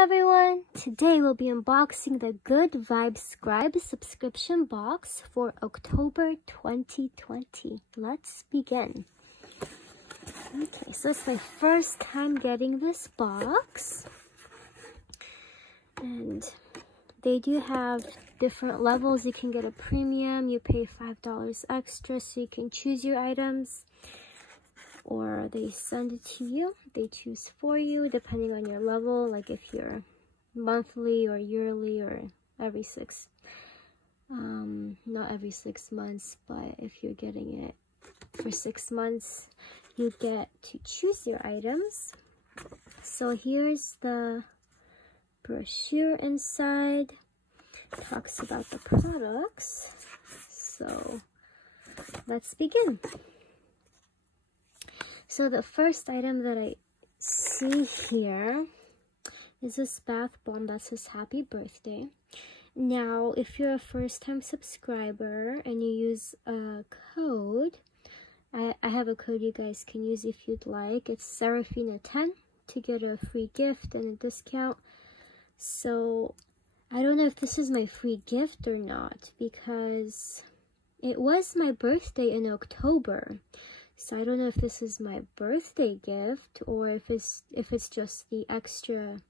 Hello everyone! Today we'll be unboxing the Good Vibes Scribe subscription box for October 2020. Let's begin. Okay, so it's my first time getting this box. And they do have different levels. You can get a premium, you pay $5 extra so you can choose your items. Or they send it to you, they choose for you depending on your level, like if you're monthly or yearly or every not every 6 months, but if you're getting it for 6 months, you get to choose your items. So here's the brochure inside, talks about the products. So let's begin. So the first item that I see here is this bath bomb that says happy birthday. Now, if you're a first-time subscriber and you use a code, I have a code you guys can use if you'd like. It's Serafina10 to get a free gift and a discount. So I don't know if this is my free gift or not because it was my birthday in October. So I don't know if this is my birthday gift or if it's just the extra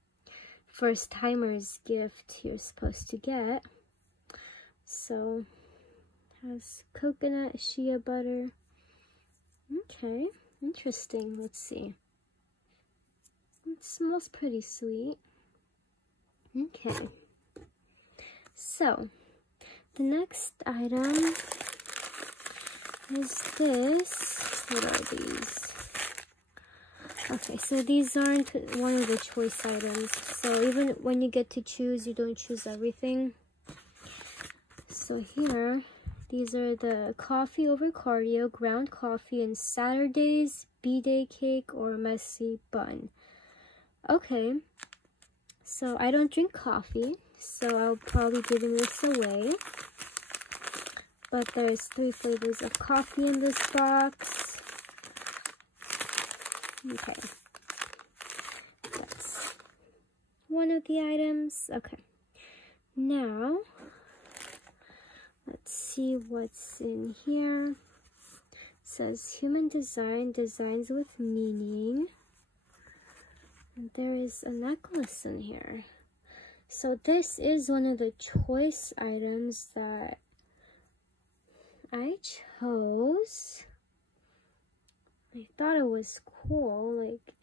first timers gift you're supposed to get. So it has coconut, shea butter. Okay, interesting. Let's see. It smells pretty sweet. Okay. So the next item is this. What are these? Okay, so these aren't one of the choice items. So even when you get to choose, you don't choose everything. So here, these are the coffee over cardio, ground coffee, and Saturday's B-Day cake or messy bun. Okay, so I don't drink coffee, so I'll probably be giving this away. But there's 3 flavors of coffee in this box. Okay, that's one of the items. Okay, now let's see what's in here. It says human design, designs with meaning. And there is a necklace in here. So this is one of the choice items that I chose. I thought it was cool, like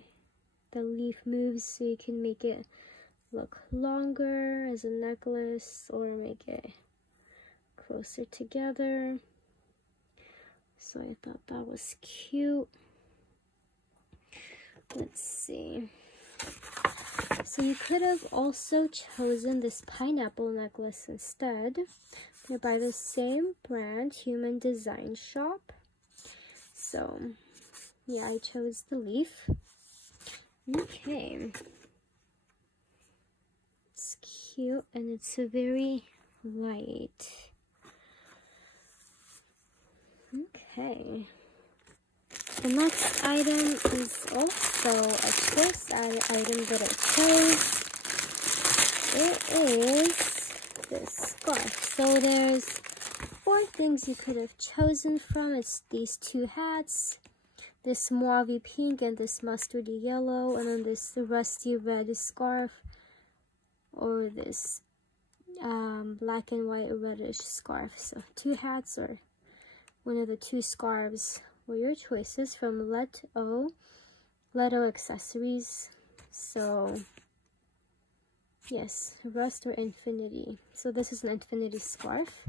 the leaf moves so you can make it look longer as a necklace or make it closer together. So I thought that was cute. Let's see. So you could have also chosen this pineapple necklace instead. They're by the same brand, Human Design Shop. So yeah, I chose the leaf. Okay. It's cute and it's very light. Okay. The next item is also a choice item that I chose. It is this scarf. So there's 4 things you could have chosen from. It's these 2 hats, this mauve pink and this mustardy yellow, and then this rusty red scarf, or this black and white reddish scarf. So 2 hats or one of the 2 scarves were your choices from Leto Accessories. So yes, Rust or Infinity. So this is an Infinity scarf.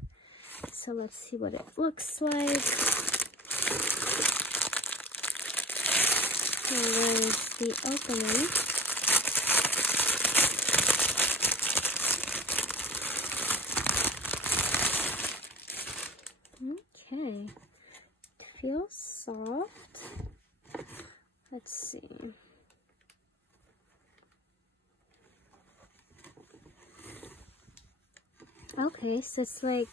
So let's see what it looks like. So there's the opening. Okay. It feels soft. Let's see. Okay, so it's like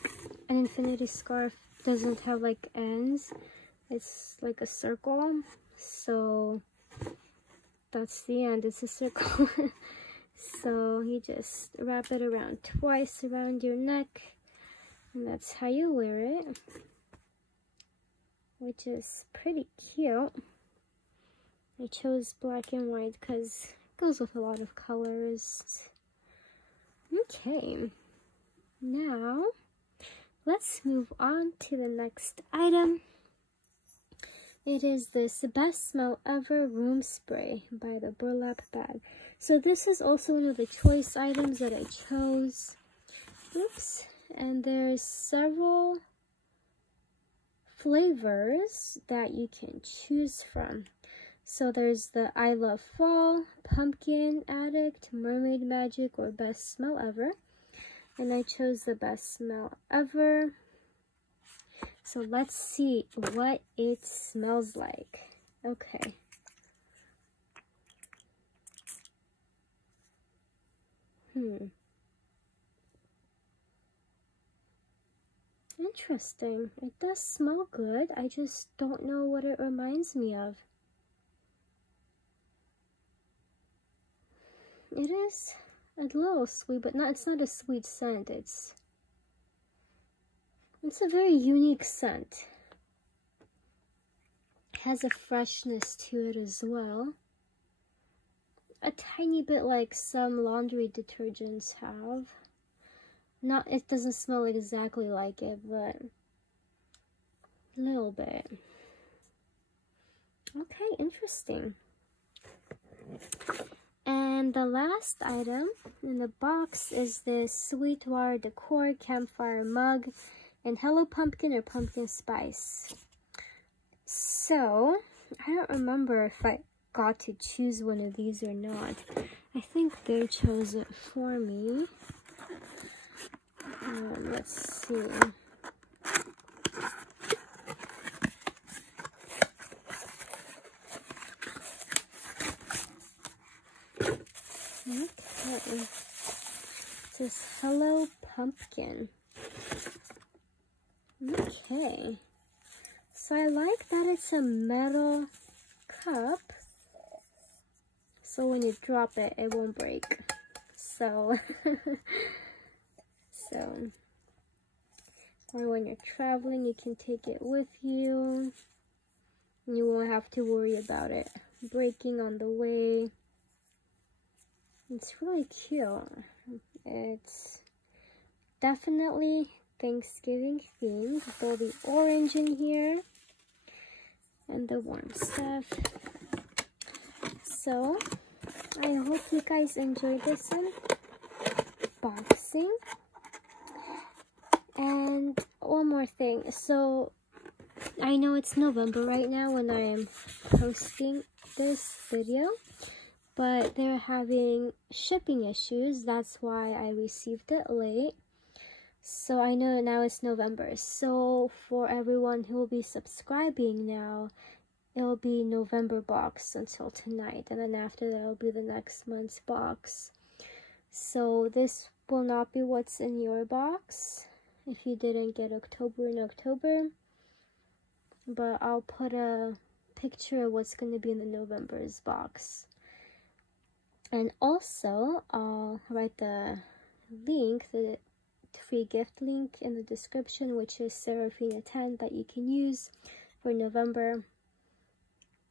an infinity scarf, doesn't have like ends. It's like a circle. So that's the end. It's a circle. So you just wrap it around twice around your neck, and that's how you wear it, which is pretty cute. I chose black and white because it goes with a lot of colors. Okay, now let's move on to the next item. It is this Best Smell Ever Room Spray by the Burlap Bag. So this is also one of the choice items that I chose. Oops. And there's several flavors that you can choose from. So there's the I Love Fall, Pumpkin Addict, Mermaid Magic, or Best Smell Ever. And I chose the Best Smell Ever. So let's see what it smells like. Okay. Interesting. It does smell good. I just don't know what it reminds me of. It is a little sweet, but it's not a sweet scent. It's a very unique scent. It has a freshness to it as well. A tiny bit like some laundry detergents have. It doesn't smell exactly like it, but a little bit. Okay, interesting. And the last item in the box is this Sweetwater Decor Campfire Mug and Hello Pumpkin or Pumpkin Spice. So, I don't remember if I got to choose one of these or not. I think they chose it for me. Let's see. Okay. It says Hello Pumpkin. Okay. So I like that it's a metal cup. So when you drop it, it won't break. So, or when you're traveling, you can take it with you. You won't have to worry about it breaking on the way. It's really cute. It's definitely Thanksgiving themed with all the orange in here and the warm stuff. So I hope you guys enjoyed this unboxing. And one more thing. So I know it's November right now when I am posting this video, but they're having shipping issues. That's why I received it late. So I know now it's November. So for everyone who will be subscribing now, it will be November box until tonight. And then after that, it will be the next month's box. So this will not be what's in your box if you didn't get October in October. But I'll put a picture of what's going to be in the November's box. And also, I'll write the link, the free gift link in the description, which is Serafina 10 that you can use for November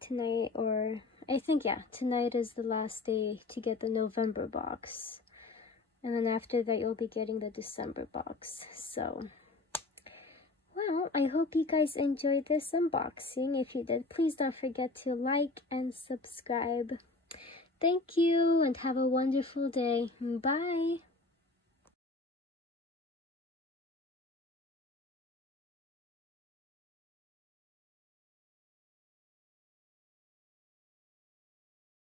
tonight, or I think, yeah, tonight is the last day to get the November box. And then after that, you'll be getting the December box. So, well, I hope you guys enjoyed this unboxing. If you did, please don't forget to like and subscribe. Thank you, and have a wonderful day. Bye!